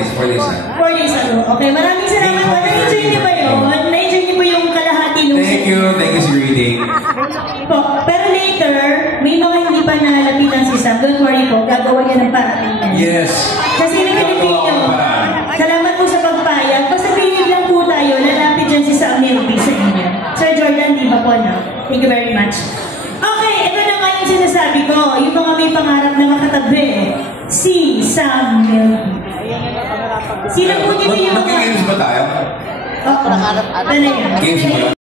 days. 4 days ago. Okay, maraming salamat po. Na-enjoy niyo ba yun? Na-enjoy niyo po yung kalahati nung... Thank you for reading. Po. Pero later, may mga hindi pa nalapitan si Sam. Don't worry po, gagawa niya ng parating na. Yes. Kasi nag-edit nyo. Salamat po sa pagpayag. Basta pinig lang po tayo, lalapit dyan si Sam Milby sa inyo. Sir Jordan, di ba po na? Thank you very much. Okay, ito na nga yung sinasabi ko. Yung mga may pangarap na makatabi. Si Sam Milby. Sino po dito yung mga... Mag-games ba tayo? Oo. Games ba?